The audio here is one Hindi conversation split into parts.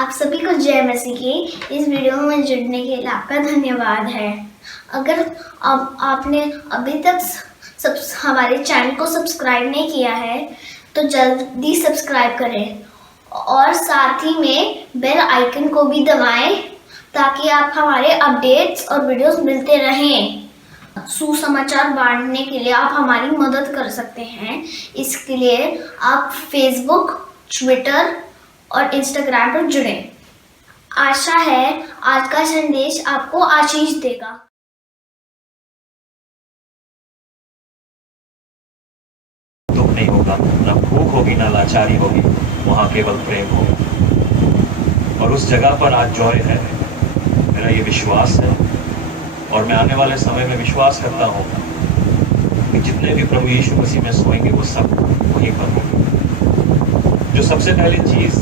आप सभी को जय मसीह की। इस वीडियो में जुड़ने के लिए आपका धन्यवाद है। अगर आपने अभी तक हमारे चैनल को सब्सक्राइब नहीं किया है तो जल्दी सब्सक्राइब करें और साथ ही में बेल आइकन को भी दबाएं ताकि आप हमारे अपडेट्स और वीडियोस मिलते रहें। सुसमाचार बांटने के लिए आप हमारी मदद कर सकते हैं। इसके लिए आप फेसबुक, ट्विटर और इंस्टाग्राम पर जुड़ें। आशा है आज का संदेश आपको आशीष देगा। दुख नहीं होगा, ना भूख होगी, ना लाचारी होगी, वहाँ केवल प्रेम होगा। और उस जगह पर आज जॉय है, मेरा ये विश्वास है। और मैं आने वाले समय में विश्वास करता हूँ कि जितने भी प्रभु यीशु मसीह में सोएंगे वो सब वहीं पर होंगे। जो सबसे पहली चीज़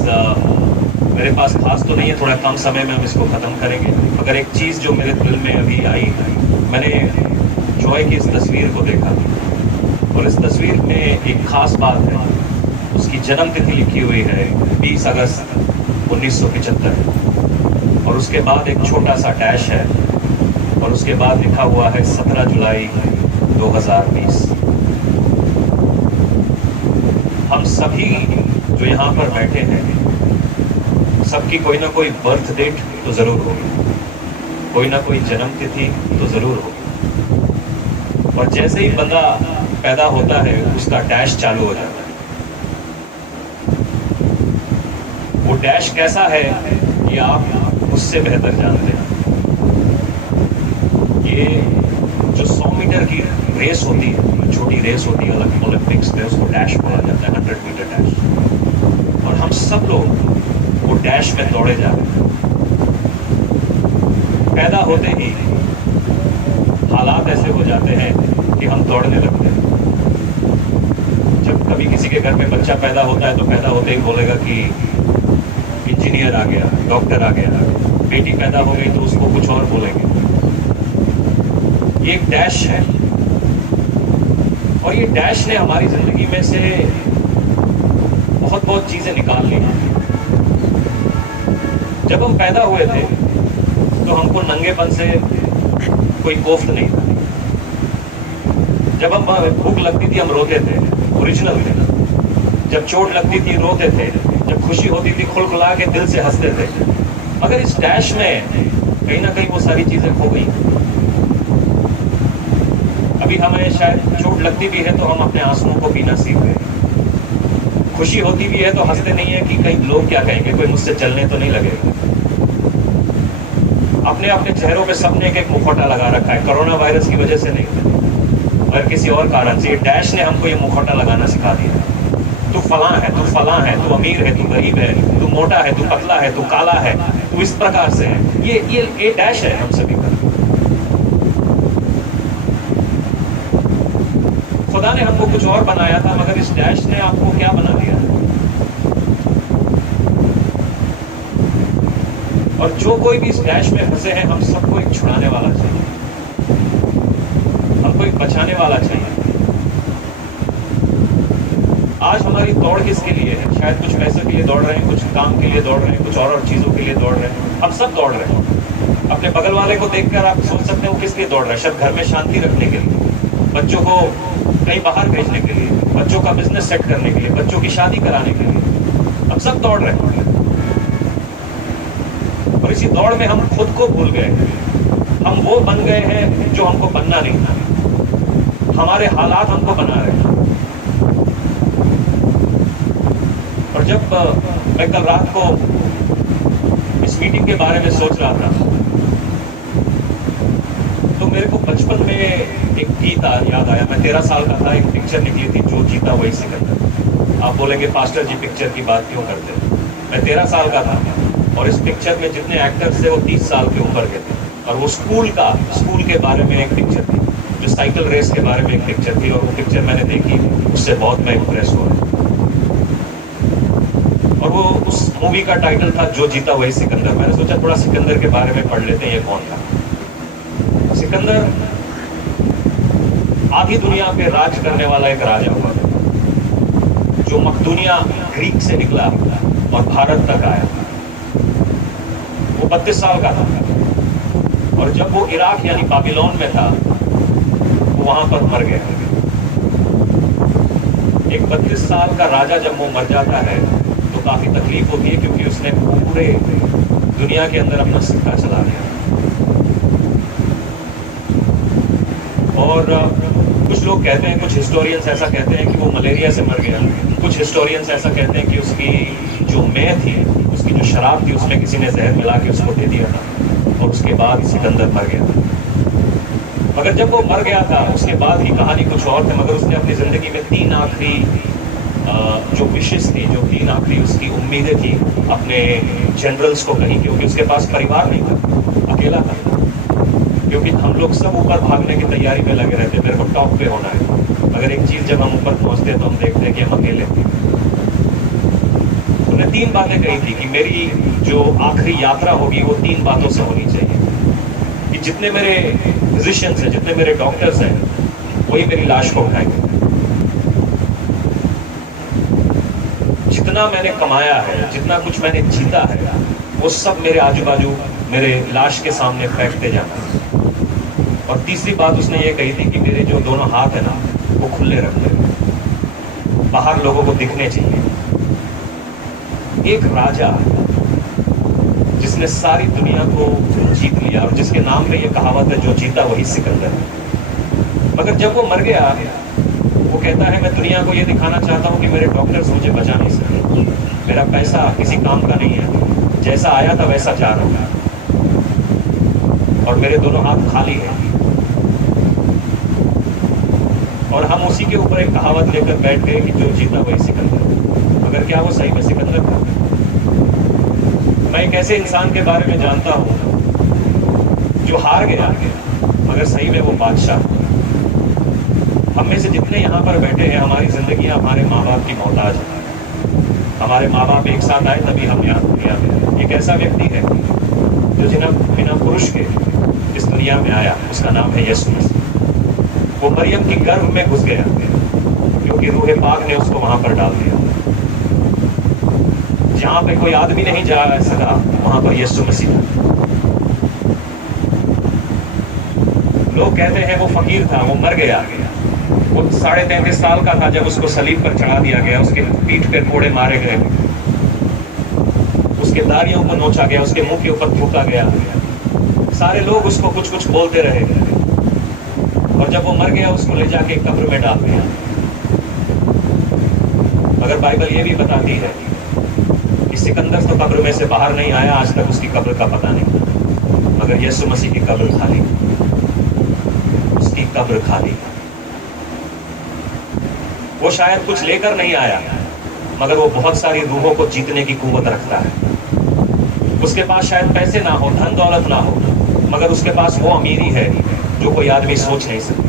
मेरे पास खास तो नहीं है, थोड़ा कम समय में हम इसको ख़त्म करेंगे, मगर एक चीज़ जो मेरे दिल में अभी आई, मैंने जॉय की इस तस्वीर को देखा और इस तस्वीर में एक ख़ास बात है। उसकी जन्म तिथि लिखी हुई है 20 अगस्त 1975 और उसके बाद एक छोटा सा डैश है और उसके बाद लिखा हुआ है 17 जुलाई 2020। हम सभी जो यहाँ पर बैठे हैं, सबकी कोई ना कोई बर्थ डेट तो ज़रूर होगी, कोई ना कोई जन्म तिथि तो ज़रूर होगी। और जैसे ही बंदा पैदा होता है उसका डैश चालू हो जाता है। वो डैश कैसा है ये आप उससे बेहतर जानते हैं। ये जो 100 मीटर की रेस होती है, छोटी रेस होती है ओलंपिक्स में, उसको डैश बोला जाता है, 100 मीटर डैश। और हम सब लोग वो डैश में दौड़े जा रहे हैं। पैदा होते ही हालात ऐसे हो जाते हैं कि हम दौड़ने लगते हैं। जब कभी किसी के घर में बच्चा पैदा होता है तो पैदा होते ही बोलेगा कि इंजीनियर आ गया, डॉक्टर आ गया। बेटी पैदा हो गई तो उसको कुछ और बोलेंगे। ये एक डैश है और ये डैश ने हमारी ज़िंदगी में से बहुत चीज़ें निकाल ली। जब हम पैदा हुए थे तो हमको नंगेपन से कोई कोफ्त नहीं था। जब हम भूख लगती थी हम रोते थे, ओरिजिनल थे। जब चोट लगती थी रोते थे, जब खुशी होती थी खुलखुला के दिल से हंसते थे। मगर इस डैश में कहीं ना कहीं वो सारी चीज़ें खो गई। अभी हमें शायद चोट लगती भी है तो हम अपने आंसुओं को पीना सीख गए। खुशी होती भी है तो हंसते नहीं है कि कहीं लोग क्या कहेंगे, कोई मुझसे चलने तो नहीं लगेगा। अपने अपने चेहरों पे सबने एक मुखौटा लगा रखा है, कोरोना वायरस की वजह से नहीं और किसी और कारण से। डैश ने हमको ये मुखौटा लगाना सिखा दिया। तू फलां है, तू फलां है, तू अमीर है, तू गरीब है, तू मोटा है, तू पतला है, तू काला है, तू इस प्रकार से है। ये डैश है हम सभी का। खुदा ने हमको कुछ और बनाया था मगर इस डैश ने आपको क्या बना दिया। और जो कोई भी इस डैश में फंसे हैं, हम सबको एक छुड़ाने वाला चाहिए, हमको एक बचाने वाला चाहिए। आज हमारी दौड़ किसके लिए है? शायद कुछ पैसे के लिए दौड़ रहे हैं, कुछ काम के लिए दौड़ रहे हैं, कुछ और चीज़ों के लिए दौड़ रहे हैं। हम सब दौड़ रहे हैं। अपने बगल वाले को देखकर आप सोच सकते हैं वो किस लिए दौड़ रहा है। शायद घर में शांति रखने के लिए, बच्चों को कहीं बाहर भेजने के लिए, बच्चों का बिजनेस सेट करने के लिए, बच्चों की शादी कराने के लिए। हम सब दौड़ रहे हैं और इसी दौड़ में हम खुद को भूल गए। हम वो बन गए हैं जो हमको बनना नहीं था। हमारे हालात हमको बना रहे हैं। और जब मैं कल रात को इस मीटिंग के बारे में सोच रहा था तो मेरे को बचपन में एक गीत याद आया। मैं 13 साल का था, एक पिक्चर निकली थी, जो जीता वही सिकंदर। आप बोलेंगे पास्टर जी पिक्चर की बात क्यों करते हैं? मैं 13 साल का था और इस पिक्चर में जितने एक्टर्स थे वो 30 साल के ऊपर के थे। और वो स्कूल के बारे में एक पिक्चर थी, जो साइकिल रेस के बारे में एक पिक्चर थी। और वो पिक्चर मैंने देखी, उससे बहुत मैं इम्प्रेस हुआ। और वो उस मूवी का टाइटल था जो जीता वही सिकंदर। मैंने सोचा थोड़ा सिकंदर के बारे में पढ़ लेते हैं, ये कौन था। सिकंदर आधी दुनिया पे राज करने वाला एक राजा हुआ जो मकदूनिया ग्रीक से निकला और भारत तक आया। वो 32 साल का था, और जब वो इराक यानी बाबिलोन में था वो वहां पर मर गया। एक 32 साल का राजा जब वो मर जाता है तो काफी तकलीफ होती है, क्योंकि उसने पूरे दुनिया के अंदर अपना सिक्का चला दिया। और कुछ लोग कहते हैं, कुछ हिस्टोरियंस ऐसा कहते हैं कि वो मलेरिया से मर गया, कुछ हिस्टोरियंस ऐसा कहते हैं कि उसकी जो मेह थी, उसकी जो शराब थी, उसमें किसी ने जहर मिला के उसको दे दिया था और उसके बाद सिकंदर मर गया था। मगर जब वो मर गया था उसके बाद ही कहानी कुछ और थी, मगर उसने अपनी ज़िंदगी में 3 आखिरी जो विशेष थी, जो 3 आखिरी उसकी उम्मीदें थी अपने जनरल्स को कही, क्योंकि उसके पास परिवार नहीं था, अकेला था। क्योंकि हम लोग सब ऊपर भागने की तैयारी में लगे रहते, मेरे को टॉप पे होना है, मगर एक चीज़ जब हम ऊपर पहुंचते हैं तो हम देखते हैं कि हम अकेले थे। उन्हें 3 बातें कही थी कि मेरी जो आखिरी यात्रा होगी वो 3 बातों से होनी चाहिए, कि जितने मेरे फिजिशियंस हैं, जितने मेरे डॉक्टर्स हैं, वही मेरी लाश को उठाएंगे। जितना मैंने कमाया है, जितना कुछ मैंने जीता है, वो सब मेरे आजू बाजू मेरे लाश के सामने फेंकते जाना। और तीसरी बात उसने ये कही थी कि मेरे जो दोनों हाथ हैं ना, वो खुले रखने, बाहर लोगों को दिखने चाहिए। एक राजा जिसने सारी दुनिया को जीत लिया और जिसके नाम पे ये कहावत है, जो जीता वही सिकंदर है। मगर जब वो मर गया, वो कहता है मैं दुनिया को ये दिखाना चाहता हूँ कि मेरे डॉक्टर्स मुझे बचा नहीं सके, मेरा पैसा किसी काम का नहीं है, जैसा आया था वैसा जा रहा है, और मेरे दोनों हाथ खाली हैं। और हम उसी के ऊपर एक कहावत लेकर बैठ गए कि जो जीता वही सिकंदर। मगर क्या वो सही में सिकंदर था? मैं एक ऐसे इंसान के बारे में जानता हूँ जो हार गया, मगर सही में वो बादशाह। हम में से जितने यहाँ पर बैठे हैं, हमारी जिंदगियाँ हमारे माँ बाप की मोहताज है। हमारे माँ बाप एक साथ आए तभी हम यहाँ दुनिया में। एक ऐसा व्यक्ति है जो बिना पुरुष के इस दुनिया में आया, उसका नाम है यीशु मसीह। वो मरियम की गर्भ में घुस गया क्योंकि रूह पाक ने उसको वहाँ पर डाल दिया। जहाँ पे कोई आदमी नहीं जा सका, वहाँ पर यीशु मसीह था। लोग कहते हैं वो फकीर था, वो मर गया। वो 33.5 साल का था जब उसको सलीब पर चढ़ा दिया गया, उसके पीठ पे कोड़े मारे गए, उसके दाढ़ियों को नोचा गया, उसके मुंह के ऊपर थूका गया। सारे लोग उसको कुछ कुछ बोलते रहे, और जब वो मर गया उसको ले जाके कब्र में डाल दिया। मगर बाइबल ये भी बताती है कि सिकंदर तो कब्र में से बाहर नहीं आया, आज तक उसकी कब्र का पता नहीं। मगर यीशु मसीह की कब्र खाली, उसकी कब्र खाली। वो शायद कुछ लेकर नहीं आया, मगर वो बहुत सारी रूहों को जीतने की कुव्वत रखता है। उसके पास शायद पैसे ना हो, धन दौलत ना हो, मगर उसके पास वो अमीरी है जो कोई आदमी सोच नहीं सकता।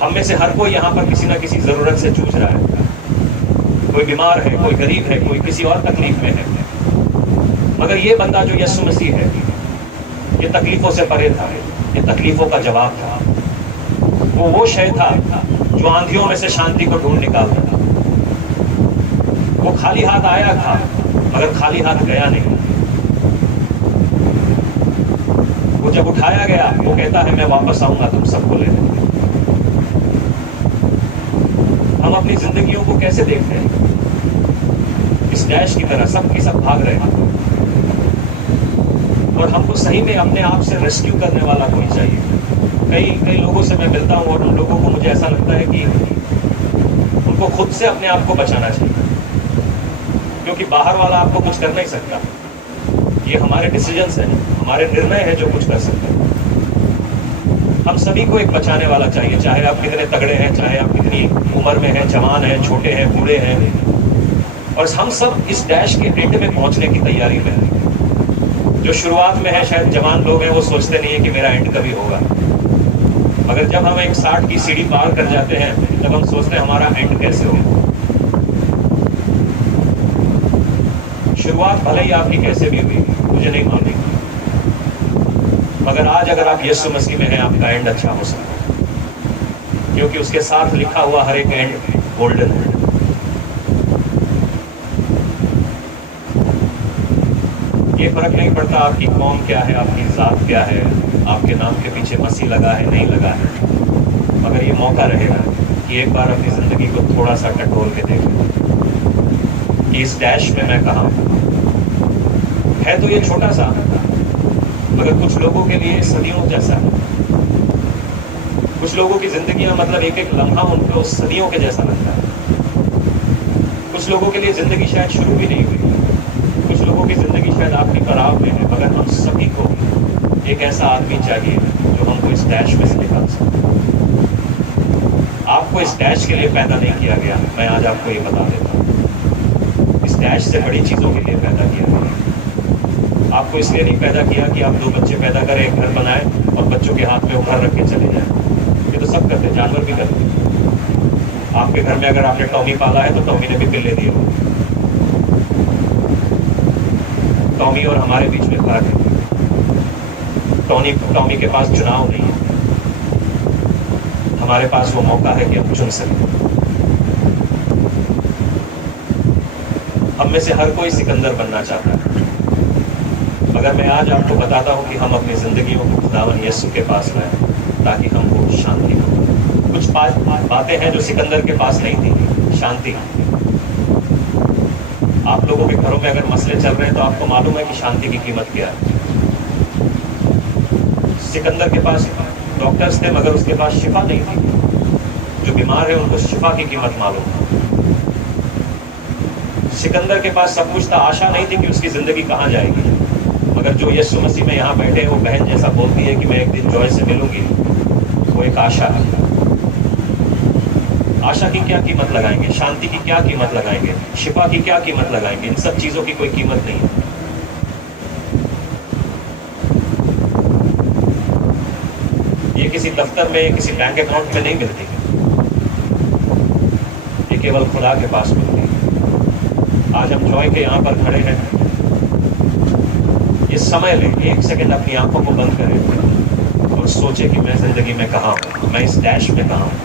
हम में से हर कोई यहाँ पर किसी न किसी जरूरत से जूझ रहा है। कोई बीमार है, कोई गरीब है, कोई किसी और तकलीफ में है। मगर ये बंदा जो यीशु मसीह है, ये तकलीफों से परे था, ये तकलीफों का जवाब था। वो शय था जो आंधियों में से शांति को ढूंढ निकालता था। वो खाली हाथ आया था, मगर खाली हाथ गया नहीं। वो जब उठाया गया, वो कहता है मैं वापस आऊंगा तुम सबको लेने। हम अपनी जिंदगियों को कैसे देखते हैं? इस डैश की तरह सब की सब भाग रहे हैं, और हमको सही में अपने आप से रेस्क्यू करने वाला कोई चाहिए। कई लोगों से मैं मिलता हूँ, और उन लोगों को मुझे ऐसा लगता है कि उनको खुद से अपने आप को बचाना चाहिए, क्योंकि बाहर वाला आपको कुछ कर नहीं सकता। ये हमारे डिसीजंस हैं, हमारे निर्णय हैं जो कुछ कर सकते हैं। हम सभी को एक बचाने वाला चाहिए, चाहे आप कितने तगड़े हैं, चाहे आप कितनी उम्र में हैं, जवान हैं, छोटे हैं, बूढ़े हैं। और हम सब इस डैश के एंड में पहुंचने की तैयारी में हैं। जो शुरुआत में है, शायद जवान लोग हैं, वो सोचते नहीं है कि मेरा एंड कभी होगा। मगर जब हम एक 60 की सीढ़ी पार कर जाते हैं, तब हम सोचते हैं हमारा एंड कैसे होगा। शुरुआत भले ही आपकी कैसे भी हुई, मुझे नहीं मालूम, मगर आज अगर आप यीशु मसीह में हैं, आपका एंड अच्छा हो सकता है, क्योंकि उसके साथ लिखा हुआ हर एक एंड गोल्डन है। ये फर्क नहीं पड़ता आपकी कौम क्या है, आपकी ज़ात क्या है, आपके नाम के पीछे मसीह लगा है नहीं लगा है, मगर ये मौका रहेगा कि एक बार अपनी ज़िंदगी को थोड़ा सा टटोल के देखें कि इस डैश में मैं कहाँ हूँ। है तो ये छोटा सा, मगर कुछ लोगों के लिए सदियों जैसा है। कुछ लोगों की जिंदगियां मतलब एक एक लम्हा उनको सदियों के जैसा लगता है। कुछ लोगों के लिए जिंदगी शायद शुरू भी नहीं हुई, कुछ लोगों की जिंदगी शायद आखिरी पड़ाव में है, मगर हम सभी को एक ऐसा आदमी चाहिए जो हमको इस डैश में से निकाल सके। आपको इस डैश के लिए पैदा नहीं किया गया, मैं आज आपको ये बता देता हूँ। इस डैश से बड़ी चीज़ों के लिए पैदा किया गया। आपको इसलिए नहीं पैदा किया कि आप 2 बच्चे पैदा करें, एक घर बनाएं और बच्चों के हाथ में वो घर रख के चले जाएं। ये तो सब करते, जानवर भी करते। आपके घर में अगर आपने टॉमी पाला है तो टॉमी ने भी पिल्ले दिए हो। टॉमी और हमारे बीच में फर्क है। टॉमी के पास चुनाव नहीं है, हमारे पास वो मौका है कि हम चुन सकें। हम में से हर कोई सिकंदर बनना चाहता है, मगर मैं आज आपको बताता हूं कि हम अपनी जिंदगियों को खुदावन यीशु के पास लाएं ताकि हमको शांति हो। कुछ बातें हैं जो सिकंदर के पास नहीं थी, शांति। आप लोगों के घरों में अगर मसले चल रहे हैं तो आपको मालूम है कि शांति की कीमत क्या है। सिकंदर के पास डॉक्टर्स थे मगर उसके पास शिफा नहीं थी। जो बीमार है उनको शिफा की कीमत मालूम है। सिकंदर के पास सब कुछ था, आशा नहीं थी कि उसकी जिंदगी कहाँ जाएगी, मगर जो यीशु मसीह में यहाँ बैठे हैं वो बहन जैसा बोलती है कि मैं एक दिन जॉय से मिलूंगी, वो एक आशा है। आशा की क्या कीमत लगाएंगे, शांति की क्या कीमत लगाएंगे, शिफा की क्या कीमत लगाएंगे? इन सब चीजों की कोई कीमत नहीं है। ये किसी दफ्तर में, किसी बैंक अकाउंट में नहीं मिलती, ये केवल खुदा के पास मिलती है। आज हम जॉय के यहाँ पर खड़े हैं, ये समय लें, 1 सेकंड अपनी आंखों को बंद करें और सोचें कि मैं जिंदगी में कहाँ हूँ, मैं इस डैश में कहाँ हूँ।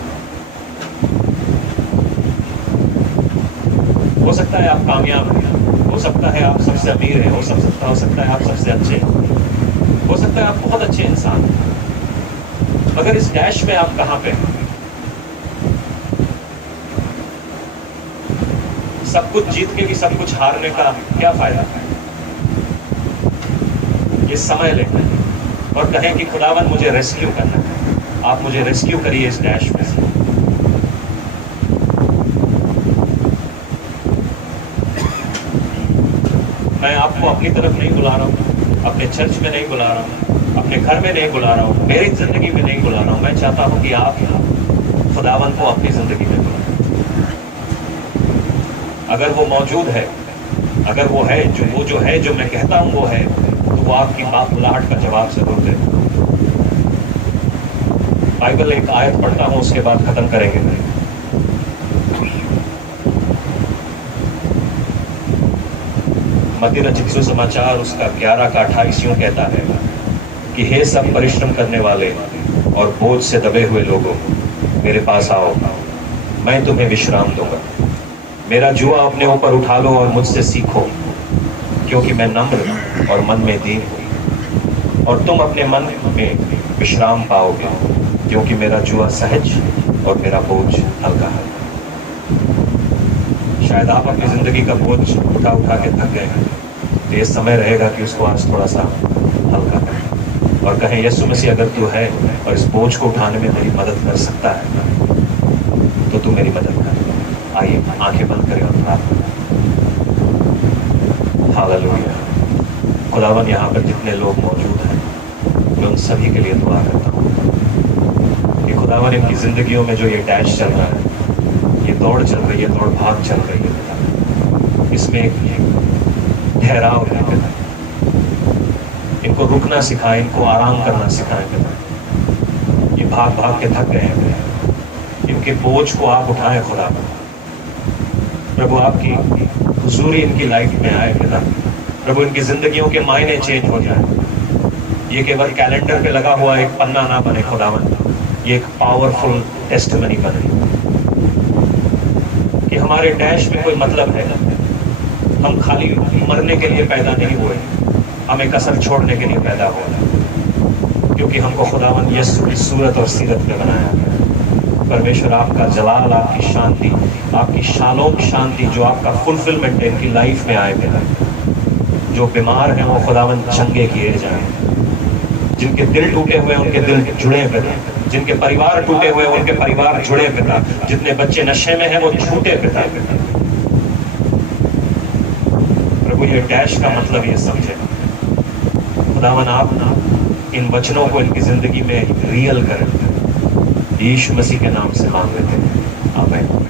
हो सकता है आप कामयाब हैं, हो सकता है आप सबसे अमीर हैं, हो सकता है आप सबसे अच्छे हैं, हो सकता है आप बहुत अच्छे इंसान हैं, मगर इस डैश में आप कहाँ पे हैं? सब कुछ जीत के भी सब कुछ हारने का क्या फायदा? ये समय लेना है और कहें कि खुदावन मुझे रेस्क्यू करना है, आप मुझे रेस्क्यू करिए इस डैश में से। मैं आपको अपनी तरफ नहीं बुला रहा हूँ, अपने चर्च में नहीं बुला रहा हूँ, अपने घर में नहीं बुला रहा हूँ, मेरी जिंदगी में नहीं बुला रहा हूँ। मैं चाहता हूँ कि आप खुदावन को अपनी जिंदगी में बुलाएं। अगर वो मौजूद है, अगर वो है, जो मैं कहता हूँ वो है, तो वो आपकी बुलाहट का जवाब जरूर दे। बाइबल एक आयत पढ़ता हूँ, उसके बाद खत्म करेंगे। मत्ती रचित सुसमाचार उसका 11 का 28 यूं कहता है कि हे सब परिश्रम करने वाले और बोझ से दबे हुए लोगों, मेरे पास आओ, मैं तुम्हें विश्राम दूंगा। मेरा जुआ अपने ऊपर उठा लो और मुझसे सीखो, क्योंकि मैं नम्र और मन में दीन हूँ, और तुम अपने मन में विश्राम पाओगे, क्योंकि मेरा जुआ सहज और मेरा बोझ हल्का है। शायद आप अपनी ज़िंदगी का बोझ उठा के थक गए हैं, तो ये समय रहेगा कि उसको आज थोड़ा सा हल्का करें और कहें यीशु मसीह अगर तू है और इस बोझ को उठाने में मेरी मदद कर सकता है तो तू मेरी मदद कर। आइए आंखें बंद करें और प्रार्थना। हालेलुया। खुदावन यहाँ पर जितने लोग मौजूद हैं मैं उन सभी के लिए दुआ करता हूँ कि खुदावन इनकी ज़िंदगियों में जो ये डैश चल रहा है, ये दौड़ चल रही है, दौड़ भाग चल रही है, इसमें एक ठहराव है पिता। इनको रुकना सिखाएं, इनको आराम करना सिखाएं पिता। ये भाग के थक गए हैं, इनके बोझ को आप उठाएं खुदा। प्रभु आपकी हुजूरी इनकी लाइफ में आए पिता। प्रभु इनकी जिंदगियों के मायने चेंज हो जाए। ये केवल कैलेंडर पे लगा हुआ एक पन्ना ना बने खुदावन, ये एक पावरफुल टेस्टिमनी बने कि हमारे डैश में कोई मतलब है। हम खाली मरने के लिए पैदा नहीं हुए, हमें कसर छोड़ने के लिए पैदा हुआ, क्योंकि हमको खुदावंद यीशु की सूरत और सीरत में बनाया गया। परमेश्वर आपका जलाल, आपकी शांति, आपकी शालोम शांति जो आपका फुलफिलमेंट है इनकी लाइफ में आए मेरा। जो बीमार हैं वो खुदावंद चंगे किए जाएं, जिनके दिल टूटे हुए उनके दिल जुड़े पिता, जिनके परिवार टूटे हुए उनके परिवार जुड़े पिता, जितने बच्चे नशे में हैं वो छूटे पिता। प्रभु ये डैश का मतलब ये समझे खुदावन, आप इन वचनों को इनकी जिंदगी में रियल करें। यीशु मसीह के नाम से मांग लेते हैं, आमीन।